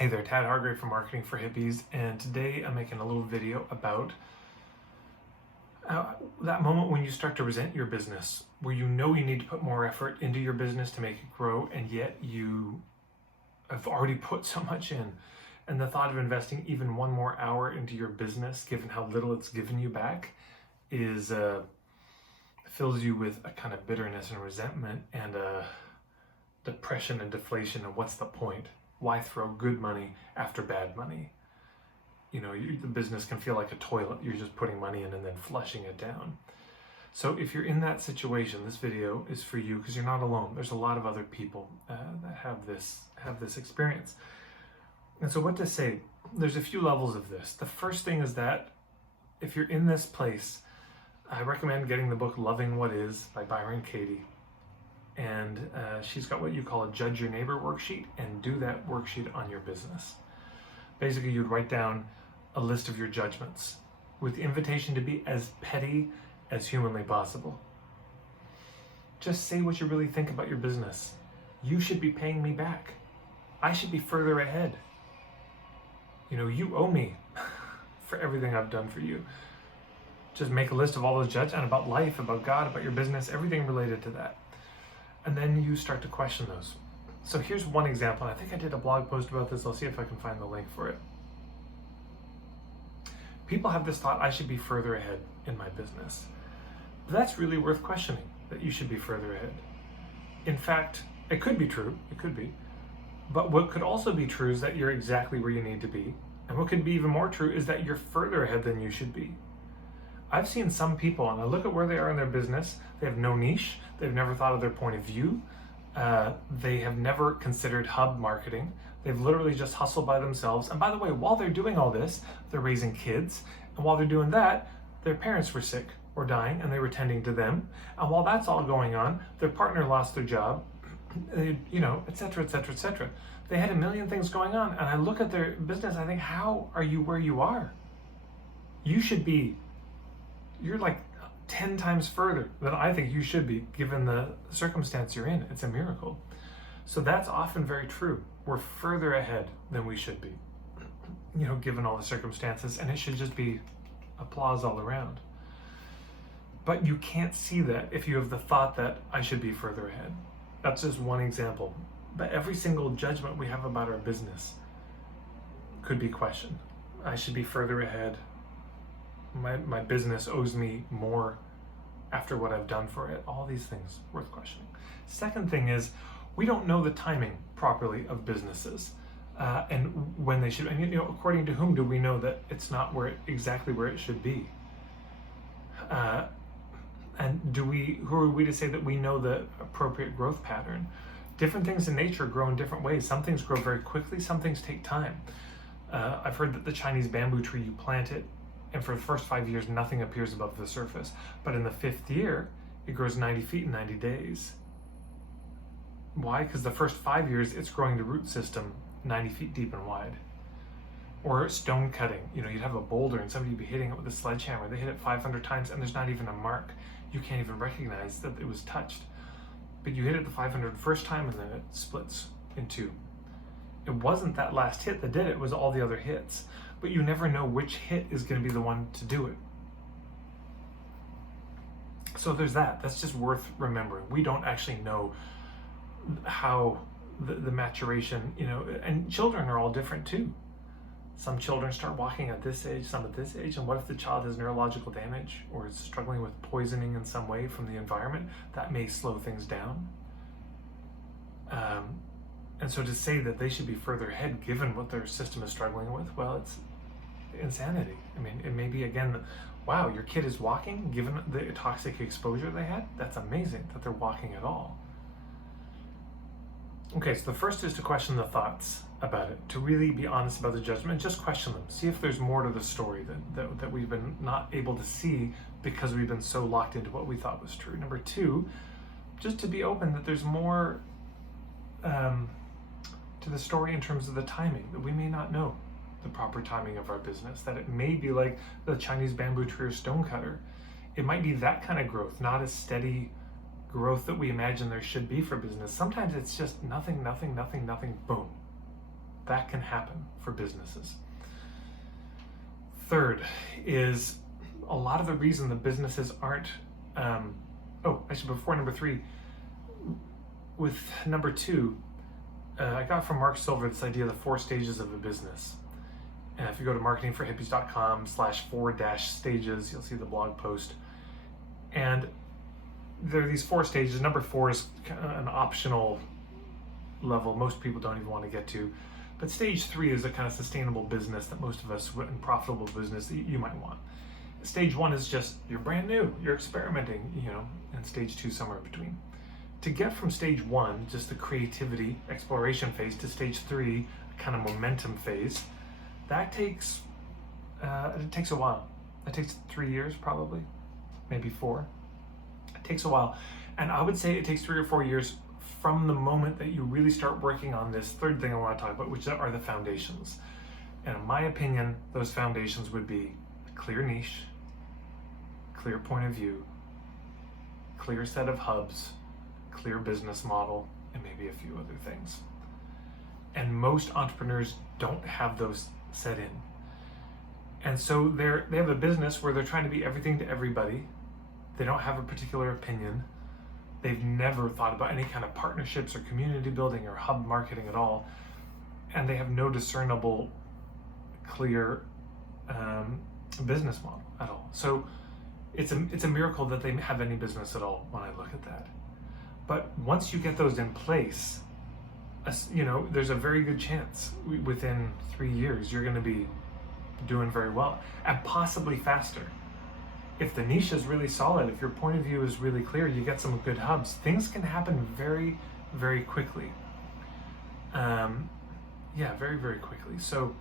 Hey there, Tad Hargrave from Marketing for Hippies, and today I'm making a little video about that moment when you start to resent your business, where you know you need to put more effort into your business to make it grow, and yet you have already put so much in. And the thought of investing even one more hour into your business, given how little it's given you back, is fills you with a kind of bitterness and resentment and depression and deflation. And what's the point? Why throw good money after bad money? You know, the business can feel like a toilet. You're just putting money in and then flushing it down. So if you're in that situation, this video is for you because you're not alone. There's a lot of other people that have this experience. And so what to say? There's a few levels of this. The first thing is that if you're in this place, I recommend getting the book Loving What Is by Byron Katie. And she's got what you call a judge your neighbor worksheet, and do that worksheet on your business. Basically, you'd write down a list of your judgments with the invitation to be as petty as humanly possible. Just say what you really think about your business. You should be paying me back. I should be further ahead. You know, you owe me for everything I've done for you. Just make a list of all those judgments about life, about God, about your business, everything related to that. And then you start to question those. So here's one example. I think I did a blog post about this. I'll see if I can find the link for it. People have this thought, I should be further ahead in my business. But that's really worth questioning, that you should be further ahead. In fact, it could be true. It could be. But what could also be true is that you're exactly where you need to be. And what could be even more true is that you're further ahead than you should be. I've seen some people, and I look at where they are in their business, they have no niche, they've never thought of their point of view, they have never considered hub marketing, they've literally just hustled by themselves. And by the way, while they're doing all this, they're raising kids, and while they're doing that, their parents were sick or dying, and they were tending to them. And while that's all going on, their partner lost their job, you know, etc., etc., etc. They had a million things going on, and I look at their business, I think, how are you where you are? You should be You're like 10 times further than I think you should be, given the circumstance you're in. It's a miracle. So that's often very true. We're further ahead than we should be, you know, given all the circumstances, and it should just be applause all around. But you can't see that if you have the thought that I should be further ahead. That's just one example. But every single judgment we have about our business could be questioned. I should be further ahead. My business owes me more after what I've done for it. All these things worth questioning. Second thing is, we don't know the timing properly of businesses and when they should. And you know, according to whom do we know that it's not exactly where it should be? And who are we to say that we know the appropriate growth pattern? Different things in nature grow in different ways. Some things grow very quickly. Some things take time. I've heard that the Chinese bamboo tree, you plant it, and for the first 5 years, nothing appears above the surface. But in the 5th year, it grows 90 feet in 90 days. Why? Because the first 5 years, it's growing the root system 90 feet deep and wide. Or stone cutting. You know, you'd have a boulder and somebody would be hitting it with a sledgehammer. They hit it 500 times and there's not even a mark. You can't even recognize that it was touched. But you hit it the 501st time and then it splits in two. It wasn't that last hit that did it, it was all the other hits. But you never know which hit is going to be the one to do it. So there's that. That's just worth remembering. We don't actually know how the maturation, you know, and children are all different too. Some children start walking at this age, some at this age, and what if the child has neurological damage or is struggling with poisoning in some way from the environment? That may slow things down. And so to say that they should be further ahead given what their system is struggling with, well, it's insanity. I mean, it may be, again, wow, your kid is walking given the toxic exposure they had. That's amazing that they're walking at all. Okay, so the first is to question the thoughts about it, to really be honest about the judgment, and just question them. See if there's more to the story that we've been not able to see because we've been so locked into what we thought was true. Number two, just to be open that there's more to the story in terms of the timing, that we may not know the proper timing of our business, that it may be like the Chinese bamboo tree or stone cutter. It might be that kind of growth, not a steady growth that we imagine there should be for business. Sometimes it's just nothing, boom. That can happen for businesses. Third is a lot of the reason the businesses aren't, before number 3, with number 2, I got from Mark Silver this idea of the 4 stages of a business. And if you go to marketingforhippies.com/4-stages, you'll see the blog post. And there are these 4 stages. Number 4 is an optional level most people don't even want to get to. But stage 3 is a kind of sustainable business that most of us, and profitable business that you might want. Stage 1 is just, you're brand new, you're experimenting, and stage 2 somewhere in between. To get from stage 1, just the creativity, exploration phase, to stage 3, kind of momentum phase, that takes, it takes a while. It takes 3 years probably, maybe 4. It takes a while. And I would say it takes 3 or 4 years from the moment that you really start working on this third thing I want to talk about, which are the foundations. And in my opinion, those foundations would be a clear niche, clear point of view, clear set of hubs, clear business model, and maybe a few other things. And most entrepreneurs don't have those set in. And so they have a business where they're trying to be everything to everybody. They don't have a particular opinion. They've never thought about any kind of partnerships or community building or hub marketing at all. And they have no discernible, clear business model at all. So it's a miracle that they have any business at all when I look at that. But once you get those in place, there's a very good chance within 3 years you're going to be doing very well, and possibly faster. If the niche is really solid, if your point of view is really clear, you get some good hubs, things can happen very, very quickly. Very, very quickly. So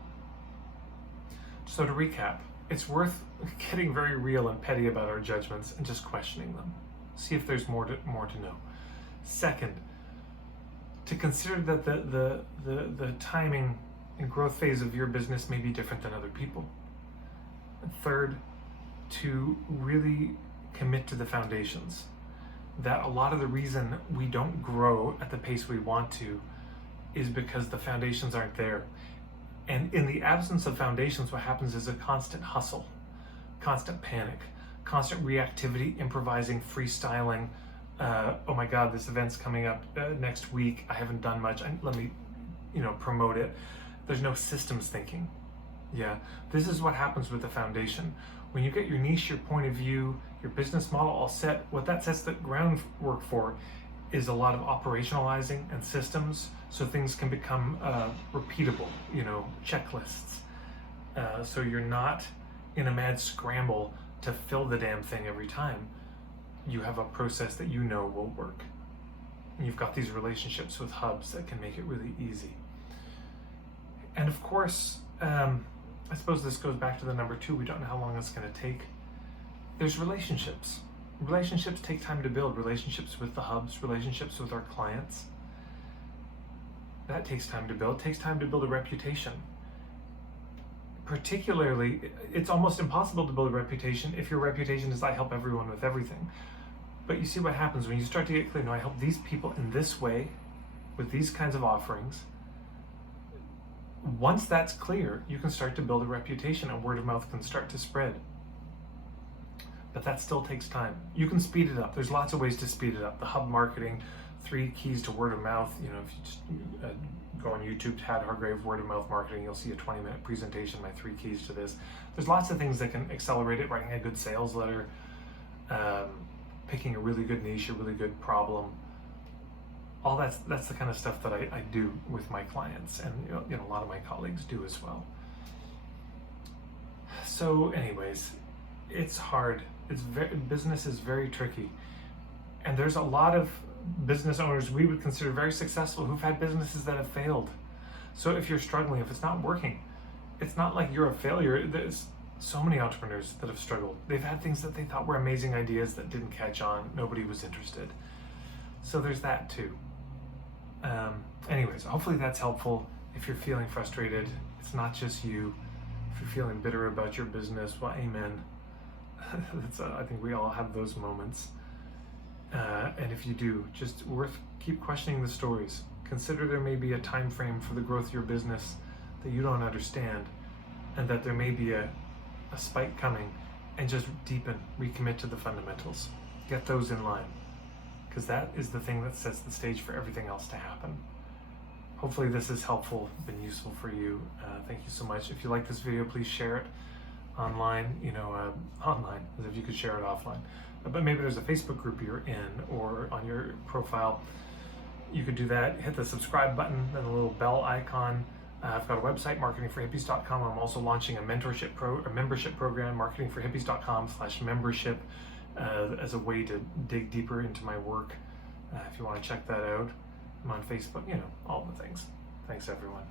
to recap, it's worth getting very real and petty about our judgments and just questioning them. See if there's more to know. Second, to consider that the timing and growth phase of your business may be different than other people. And third, to really commit to the foundations. That a lot of the reason we don't grow at the pace we want to is because the foundations aren't there. And in the absence of foundations, what happens is a constant hustle, constant panic, constant reactivity, improvising, freestyling. Oh my God, this event's coming up next week. I haven't done much. Let me, promote it. There's no systems thinking. Yeah, this is what happens with the foundation. When you get your niche, your point of view, your business model all set, what that sets the groundwork for is a lot of operationalizing and systems, so things can become repeatable, checklists. So you're not in a mad scramble to fill the damn thing every time. You have a process that will work. And you've got these relationships with hubs that can make it really easy. And of course, I suppose this goes back to the number 2, we don't know how long it's going to take. There's relationships. Relationships take time to build. Relationships with the hubs, relationships with our clients. That takes time to build. It takes time to build a reputation. Particularly, it's almost impossible to build a reputation if your reputation is I help everyone with everything. But you see what happens when you start to get clear, no, I help these people in this way, with these kinds of offerings. Once that's clear, you can start to build a reputation and word of mouth can start to spread. But that still takes time. You can speed it up. There's lots of ways to speed it up. The hub marketing, 3 keys to word of mouth. If you just go on YouTube, Tad Hargrave, word of mouth marketing, you'll see a 20-minute presentation, my 3 keys to this. There's lots of things that can accelerate it, writing a good sales letter, picking a really good niche, a really good problem. All that's the kind of stuff that I do with my clients, and a lot of my colleagues do as well. So anyways, it's hard. Business is very tricky, and there's a lot of business owners we would consider very successful who've had businesses that have failed. So if you're struggling, if it's not working, it's not like you're a failure. There's so many entrepreneurs that have struggled. They've had things that they thought were amazing ideas that didn't catch on. Nobody was interested. So there's that too. Anyways, hopefully that's helpful. If you're feeling frustrated, it's not just you. If you're feeling bitter about your business, well, amen. I think we all have those moments. And if you do, just keep questioning the stories. Consider there may be a time frame for the growth of your business that you don't understand, and that there may be a spike coming, and just deepen, recommit to the fundamentals. Get those in line, because that is the thing that sets the stage for everything else to happen. Hopefully this is helpful, been useful for you. Thank you so much. If you like this video, please share it online, online, as if you could share it offline. But maybe there's a Facebook group you're in, or on your profile. You could do that. Hit the subscribe button and the little bell icon. I've got a website, marketingforhippies.com. I'm also launching a membership program, marketingforhippies.com/membership, as a way to dig deeper into my work. If you want to check that out, I'm on Facebook, all the things. Thanks, everyone.